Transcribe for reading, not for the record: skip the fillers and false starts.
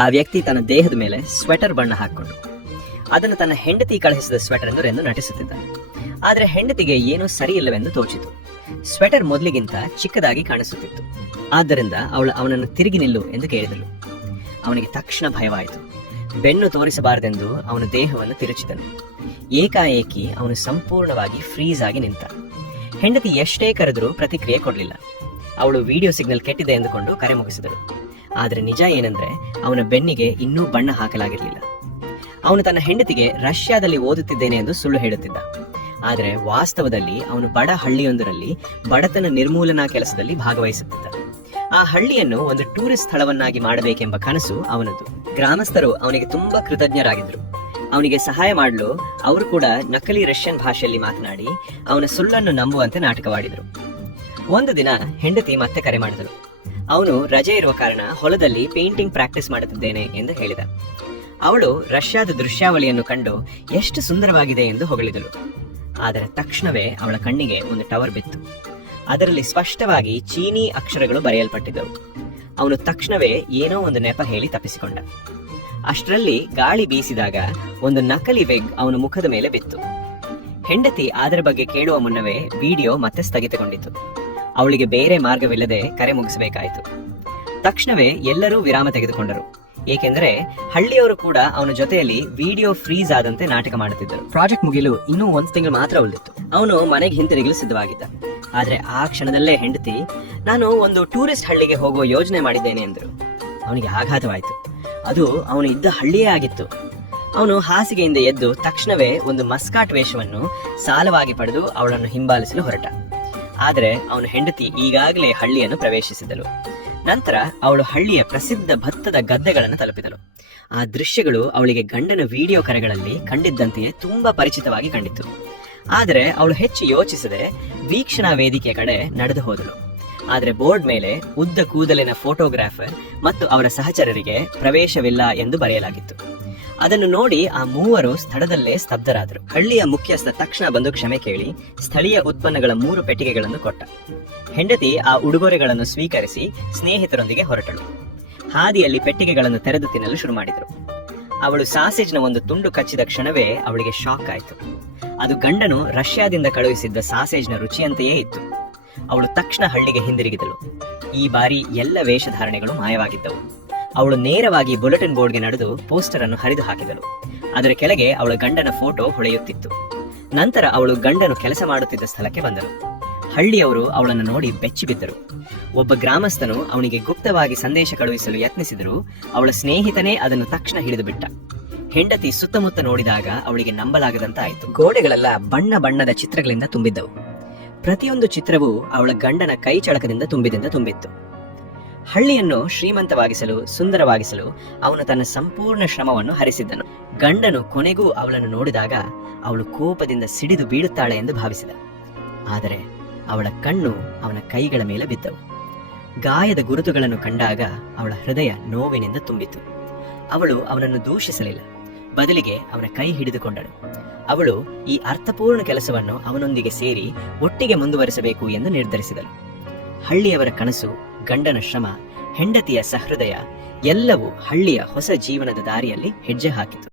ಆ ವ್ಯಕ್ತಿ ತನ್ನ ದೇಹದ ಮೇಲೆ ಸ್ವೆಟರ್ ಬಣ್ಣ ಹಾಕೊಂಡು ಅದನ್ನು ತನ್ನ ಹೆಂಡತಿ ಕಳುಹಿಸಿದ ಸ್ವೆಟರ್ ಎಂದು ನಟಿಸುತ್ತಿದ್ದಾನೆ. ಆದರೆ ಹೆಂಡತಿಗೆ ಏನೂ ಸರಿ ಇಲ್ಲವೆಂದು ತೋಚಿತು. ಸ್ವೆಟರ್ ಮೊದಲಿಗಿಂತ ಚಿಕ್ಕದಾಗಿ ಕಾಣಿಸುತ್ತಿತ್ತು. ಆದ್ದರಿಂದ ಅವಳು ಅವನನ್ನು ತಿರುಗಿ ನಿಲ್ಲು ಎಂದು ಕೇಳಿದಳು. ಅವನಿಗೆ ತಕ್ಷಣ ಭಯವಾಯಿತು. ಬೆನ್ನು ತೋರಿಸಬಾರದೆಂದು ಅವನ ದೇಹವನ್ನು ತಿರುಚಿದನು. ಏಕಾಏಕಿ ಅವನು ಸಂಪೂರ್ಣವಾಗಿ ಫ್ರೀಸ್ ಆಗಿ ನಿಂತ. ಹೆಂಡತಿ ಎಷ್ಟೇ ಕರೆದರೂ ಪ್ರತಿಕ್ರಿಯೆ ಕೊಡಲಿಲ್ಲ. ಅವಳು ವಿಡಿಯೋ ಸಿಗ್ನಲ್ ಕೆಟ್ಟಿದೆ ಎಂದುಕೊಂಡು ಕರೆ ಮುಗಿಸಿದಳು. ಆದರೆ ನಿಜ ಏನೆಂದ್ರೆ ಅವನ ಬೆನ್ನಿಗೆ ಇನ್ನೂ ಬಣ್ಣ ಹಾಕಲಾಗಿರಲಿಲ್ಲ. ಅವನು ತನ್ನ ಹೆಂಡತಿಗೆ ರಷ್ಯಾದಲ್ಲಿ ಓದುತ್ತಿದ್ದೇನೆ ಎಂದು ಸುಳ್ಳು ಹೇಳುತ್ತಿದ್ದ. ಆದರೆ ವಾಸ್ತವದಲ್ಲಿ ಅವನು ಬಡ ಹಳ್ಳಿಯೊಂದರಲ್ಲಿ ಬಡತನ ನಿರ್ಮೂಲನಾ ಕೆಲಸದಲ್ಲಿ ಭಾಗವಹಿಸುತ್ತಿದ್ದ. ಆ ಹಳ್ಳಿಯನ್ನು ಒಂದು ಟೂರಿಸ್ಟ್ ಸ್ಥಳವನ್ನಾಗಿ ಮಾಡಬೇಕೆಂಬ ಕನಸು ಅವನದು. ಗ್ರಾಮಸ್ಥರು ಅವನಿಗೆ ತುಂಬಾ ಕೃತಜ್ಞರಾಗಿದ್ದರು. ಅವನಿಗೆ ಸಹಾಯ ಮಾಡಲು ಅವರು ಕೂಡ ನಕಲಿ ರಷ್ಯನ್ ಭಾಷೆಯಲ್ಲಿ ಮಾತನಾಡಿ ಅವನ ಸುಳ್ಳನ್ನು ನಂಬುವಂತೆ ನಾಟಕವಾಡಿದರು. ಒಂದು ದಿನ ಹೆಂಡತಿ ಮತ್ತೆ ಕರೆ ಮಾಡಿದಳು. ಅವನು ರಜೆ ಇರುವ ಕಾರಣ ಹೊಲದಲ್ಲಿ ಪೇಂಟಿಂಗ್ ಪ್ರಾಕ್ಟೀಸ್ ಮಾಡುತ್ತಿದ್ದೇನೆ ಎಂದು ಹೇಳಿದ. ಅವಳು ರಷ್ಯಾದ ದೃಶ್ಯಾವಳಿಯನ್ನು ಕಂಡು ಎಷ್ಟು ಸುಂದರವಾಗಿದೆ ಎಂದು ಹೊಗಳಿದಳು. ಆದರೆ ತಕ್ಷಣವೇ ಅವಳ ಕಣ್ಣಿಗೆ ಒಂದು ಟವರ್ ಬಿತ್ತು. ಅದರಲ್ಲಿ ಸ್ಪಷ್ಟವಾಗಿ ಚೀನಿ ಅಕ್ಷರಗಳು ಬರೆಯಲ್ಪಟ್ಟಿದ್ದವು. ಅವನು ತಕ್ಷಣವೇ ಏನೋ ಒಂದು ನೆಪ ಹೇಳಿ ತಪ್ಪಿಸಿಕೊಂಡ. ಅಷ್ಟರಲ್ಲಿ ಗಾಳಿ ಬೀಸಿದಾಗ ಒಂದು ನಕಲಿ ವೆಗ್ ಅವನ ಮುಖದ ಮೇಲೆ ಬಿತ್ತು. ಹೆಂಡತಿ ಅದರ ಬಗ್ಗೆ ಕೇಳುವ ಮುನ್ನವೇ ವಿಡಿಯೋ ಮತ್ತೆ ಸ್ಥಗಿತಗೊಂಡಿತು. ಅವಳಿಗೆ ಬೇರೆ ಮಾರ್ಗವಿಲ್ಲದೆ ಕರೆ ಮುಗಿಸಬೇಕಾಯಿತು. ತಕ್ಷಣವೇ ಎಲ್ಲರೂ ವಿರಾಮ ತೆಗೆದುಕೊಂಡರು. ಏಕೆಂದರೆ ಹಳ್ಳಿಯವರು ಕೂಡ ಅವನ ಜೊತೆಯಲ್ಲಿ ವಿಡಿಯೋ ಫ್ರೀಸ್ ಆದಂತೆ ನಾಟಕ ಮಾಡುತ್ತಿದ್ದರು. ಪ್ರಾಜೆಕ್ಟ್ ಮುಗಿಯಲು ಇನ್ನೂ 1 ತಿಂಗಳು ಮಾತ್ರ ಉಳಿದಿತ್ತು. ಅವನು ಮನೆಗೆ ಹಿಂತಿರುಗಲು ಸಿದ್ಧವಾಗಿದ್ದ. ಆದ್ರೆ ಆ ಕ್ಷಣದಲ್ಲೇ ಹೆಂಡತಿ, ನಾನು ಒಂದು ಟೂರಿಸ್ಟ್ ಹಳ್ಳಿಗೆ ಹೋಗುವ ಯೋಜನೆ ಮಾಡಿದ್ದೇನೆ ಎಂದರು. ಅವನಿಗೆ ಆಘಾತವಾಯಿತು. ಅದು ಅವನು ಇದ್ದ ಹಳ್ಳಿಯೇ ಆಗಿತ್ತು. ಅವನು ಹಾಸಿಗೆಯಿಂದ ಎದ್ದು ತಕ್ಷಣವೇ ಒಂದು ಮಸ್ಕಾಟ್ ವೇಷವನ್ನು ಸಾಲವಾಗಿ ಪಡೆದು ಅವಳನ್ನು ಹಿಂಬಾಲಿಸಲು ಹೊರಟ. ಆದರೆ ಅವನ ಹೆಂಡತಿ ಈಗಾಗಲೇ ಹಳ್ಳಿಯನ್ನು ಪ್ರವೇಶಿಸಿದಳು. ನಂತರ ಅವಳು ಹಳ್ಳಿಯ ಪ್ರಸಿದ್ಧ ಭತ್ತದ ಗದ್ದೆಗಳನ್ನು ತಲುಪಿದಳು. ಆ ದೃಶ್ಯಗಳು ಅವಳಿಗೆ ಗಂಡನ ವಿಡಿಯೋ ಕರೆಗಳಲ್ಲಿ ಕಂಡಿದ್ದಂತೆಯೇ ತುಂಬಾ ಪರಿಚಿತವಾಗಿ ಕಂಡಿತು. ಆದರೆ ಅವಳು ಹೆಚ್ಚು ಯೋಚಿಸದೆ ವೀಕ್ಷಣಾ ವೇದಿಕೆಯ ಕಡೆ ನಡೆದು ಹೋದಳು. ಆದರೆ ಬೋರ್ಡ್ ಮೇಲೆ ಉದ್ದ ಕೂದಲಿನ ಫೋಟೋಗ್ರಾಫರ್ ಮತ್ತು ಅವರ ಸಹಚರರಿಗೆ ಪ್ರವೇಶವಿಲ್ಲ ಎಂದು ಬರೆಯಲಾಗಿತ್ತು. ಅದನ್ನು ನೋಡಿ ಆ ಮೂವರು ಸ್ಥಳದಲ್ಲೇ ಸ್ತಬ್ಧರಾದರು. ಹಳ್ಳಿಯ ಮುಖ್ಯಸ್ಥ ತಕ್ಷಣ ಬಂದು ಕ್ಷಮೆ ಕೇಳಿ ಸ್ಥಳೀಯ ಉತ್ಪನ್ನಗಳ 3 ಪೆಟ್ಟಿಗೆಗಳನ್ನು ಕೊಟ್ಟ. ಹೆಂಡತಿ ಆ ಉಡುಗೊರೆಗಳನ್ನು ಸ್ವೀಕರಿಸಿ ಸ್ನೇಹಿತರೊಂದಿಗೆ ಹೊರಟಳು. ಹಾದಿಯಲ್ಲಿ ಪೆಟ್ಟಿಗೆಗಳನ್ನು ತೆರೆದು ತಿನ್ನಲು ಶುರು ಮಾಡಿದರು. ಅವಳು ಸಾಸೇಜ್ನ ಒಂದು ತುಂಡು ಕಚ್ಚಿದ ಕ್ಷಣವೇ ಅವಳಿಗೆ ಶಾಕ್ ಆಯಿತು. ಅದು ಗಂಡನು ರಷ್ಯಾದಿಂದ ಕಳುಹಿಸಿದ್ದ ಸಾಸೇಜ್ನ ರುಚಿಯಂತೆಯೇ ಇತ್ತು. ಅವಳು ತಕ್ಷಣ ಹಳ್ಳಿಗೆ ಹಿಂದಿರುಗಿದಳು. ಈ ಬಾರಿ ಎಲ್ಲ ವೇಷಧಾರಣೆಗಳು ಮಾಯವಾಗಿದ್ದವು. ಅವಳು ನೇರವಾಗಿ ಬುಲೆಟಿನ್ ಬೋರ್ಡ್ಗೆ ನಡೆದು ಪೋಸ್ಟರ್ ಅನ್ನು ಹರಿದು ಹಾಕಿದಳು. ಅದರ ಕೆಳಗೆ ಅವಳ ಗಂಡನ ಫೋಟೋ ಹೊಳೆಯುತ್ತಿತ್ತು. ನಂತರ ಅವಳು ಗಂಡನು ಕೆಲಸ ಮಾಡುತ್ತಿದ್ದ ಸ್ಥಳಕ್ಕೆ ಬಂದಳು. ಹಳ್ಳಿಯವರು ಅವಳನ್ನು ನೋಡಿ ಬೆಚ್ಚಿಬಿದ್ದರು. ಒಬ್ಬ ಗ್ರಾಮಸ್ಥನು ಅವನಿಗೆ ಗುಪ್ತವಾಗಿ ಸಂದೇಶ ಕಳುಹಿಸಲು ಯತ್ನಿಸಿದರೂ ಅವಳ ಸ್ನೇಹಿತನೇ ಅದನ್ನು ತಕ್ಷಣ ಹಿಡಿದು ಬಿಟ್ಟ. ಹೆಂಡತಿ ಸುತ್ತಮುತ್ತ ನೋಡಿದಾಗ ಅವಳಿಗೆ ನಂಬಲಾಗದಂತಾಯಿತು. ಗೋಡೆಗಳೆಲ್ಲ ಬಣ್ಣ ಬಣ್ಣದ ಚಿತ್ರಗಳಿಂದ ತುಂಬಿದ್ದವು. ಪ್ರತಿಯೊಂದು ಚಿತ್ರವೂ ಅವಳ ಗಂಡನ ಕೈ ಚಳಕದಿಂದ ತುಂಬಿತ್ತು. ಹಳ್ಳಿಯನ್ನು ಶ್ರೀಮಂತವಾಗಿಸಲು, ಸುಂದರವಾಗಿಸಲು ಅವನು ತನ್ನ ಸಂಪೂರ್ಣ ಶ್ರಮವನ್ನು ಹರಿಸಿದ್ದನು. ಗಂಡನು ಕೊನೆಗೂ ಅವಳನ್ನು ನೋಡಿದಾಗ ಅವಳು ಕೋಪದಿಂದ ಸಿಡಿದು ಬೀಳುತ್ತಾಳೆ ಎಂದು ಭಾವಿಸಿದ. ಆದರೆ ಅವಳ ಕಣ್ಣು ಅವನ ಕೈಗಳ ಮೇಲೆ ಬಿದ್ದವು. ಗಾಯದ ಗುರುತುಗಳನ್ನು ಕಂಡಾಗ ಅವಳ ಹೃದಯ ನೋವಿನಿಂದ ತುಂಬಿತು. ಅವಳು ಅವನನ್ನು ದೂಷಿಸಲಿಲ್ಲ, ಬದಲಿಗೆ ಅವನ ಕೈ ಹಿಡಿದುಕೊಂಡಳು. ಅವಳು ಈ ಅರ್ಥಪೂರ್ಣ ಕೆಲಸವನ್ನು ಅವನೊಂದಿಗೆ ಸೇರಿ ಒಟ್ಟಿಗೆ ಮುಂದುವರಿಸಬೇಕು ಎಂದು ನಿರ್ಧರಿಸಿದಳು. ಹಳ್ಳಿಯವರ ಕನಸು, ಗಂಡನ ಶ್ರಮ, ಹೆಂಡತಿಯ ಸಹೃದಯ ಎಲ್ಲವೂ ಹಳ್ಳಿಯ ಹೊಸ ಜೀವನದ ದಾರಿಯಲ್ಲಿ ಹೆಜ್ಜೆ ಹಾಕಿತು.